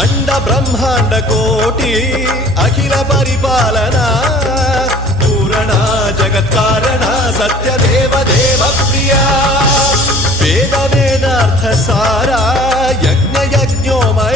అండ బ్రహ్మాండ కోటి అఖిల పరిపాలన పూరణ జగత్కారణ సత్యదేవ దేవ ప్రియా వేద వేదార్థ సారా యజ్ఞ యజ్ఞోమయ